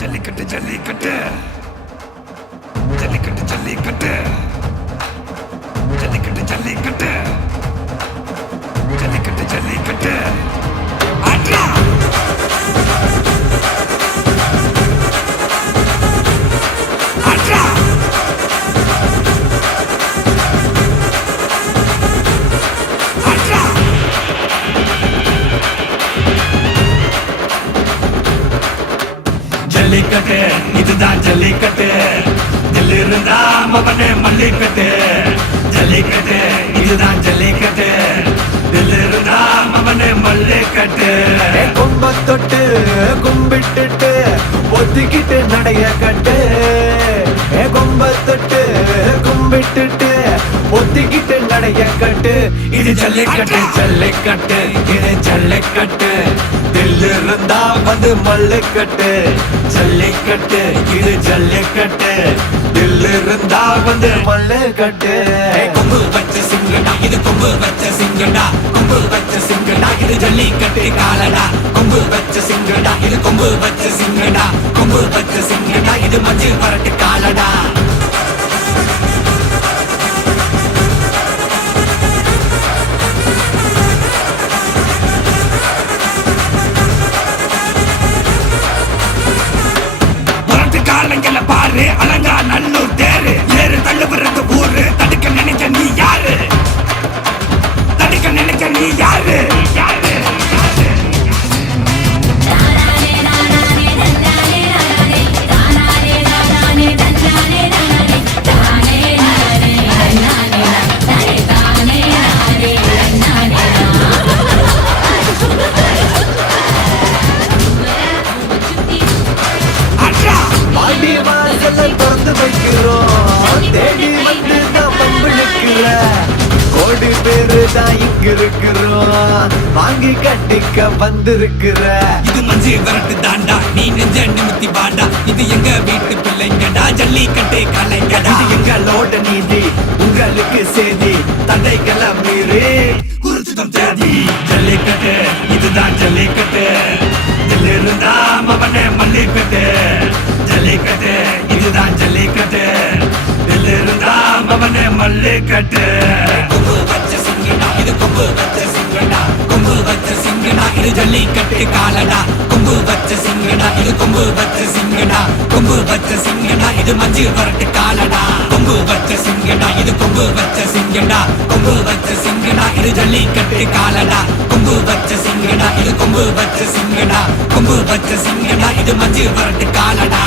ஜல்லிக்கட்டு ஜல்லிக்கட்டு ஜல்லிக்கட்டு ஜல்லிக்கட்டு ஜல்லிக்கட்டு ஜல்லிக்கட்டு ஜல்லிக்கட்டு ஜல்லிக்கட்டு ஆட்ரா ஆட்ரா ஆட்ரா ஜல்லிக்கட்டு இதுதான் ஜல்லிக்கட்டு தில் இருந்தா மவனே மல்லிக்கட்டு ஜல்லிக்கட்டு இதுதான் ஜல்லிக்கட்டு தில் இருந்தா மவனே மல்லிக்கட்டு கும்ப தொட்டு கும்பிட்டுட்டு ஒத்திக்கிட்டு நடைய கட்டு கும்ப தொட்டு கும்பிட்டுட்டு ஒத்திக்கிட்டு நடைய கட்டு இது ஜல்லிக்கட்டு ஜல்லிக்கட்டு இது ஜல்லிக்கட்டு தில் இருந்தா வந்து மல்லுக்கட்டு ஜல்லிக்கட்டு இது ஜல்லிக்கட்டு தில் இருந்தா வந்து மல்லுக்கட்டு கொம்பு வச்ச சிங்கடா இது கொம்பு வச்ச சிங்கடா கொம்பு வச்ச சிங்கடா இது ஜல்லிக்கட்டு காலடா கொம்பு வச்ச சிங்கடா இது கொம்பு வச்ச சிங்கடா கொம்பு வச்ச சிங்கடா இது மஞ்சு வரட்டு காலடா காலங்கள பாரு அலங்கா நல்லூர் தேரு ஏறு தள்ளு விடுறது ஊரு தடுக்க நினைக்க நீ யாரு தடுக்க நினைக்க நீ யாரு யாரு பாண்டி வாசலை திறந்து வைக்கிறோம் தேடி வந்து நான் பம்பளுக்குற கோடி பேரு தான் இங்க இருக்கிறோம் வாங்கி கட்டிக்க வந்திருக்கிற இது மஞ்சு வரட்டு தாண்டா நீ நெஞ்ச நிமித்தி வாடா இது எங்க வீட்டு பிள்ளைங்கடா ஜல்லிக்கட்டு கலைங்கடா இது எங்களோட நீதி உங்களுக்கு செய்தி தடைகளை மீறி குறிச்சுதம் தேதி ஜல்லிக்கட்டு இதுதான் ஜல்லிக்கட்டு இதில் இருந்தா மவனே மல்லிக்கட்டு ஜல்லிக்கட்டு இதுதான் ஜல்லிக்கட்டு இதில் இருந்தா மவனே மல்லிக்கட்டு கொம்பு வச்ச சிங்கடா இது கொம்பு வச்ச சிங்கடா கொம்பு வச்ச சிங்கடா இது ஜல்லிக்கட்டு காலடா கொம்பு வச்ச சிங்கடா இது கொம்பு வச்ச சிங்கடா கொம்பு வச்ச சிங்கடா இது மஞ்சு வரட்டு காலடா கொம்பு வச்ச சிங்கடா இது கொம்பு வச்ச சிங்கடா கொம்பு வச்ச சிங்கடா இது ஜல்லிக்கட்டு காலடா கொம்பு வச்ச சிங்கடா இது கொம்பு வச்ச சிங்கடா கொம்பு வச்ச சிங்கடா இது மஞ்சு வரட்டு காலடா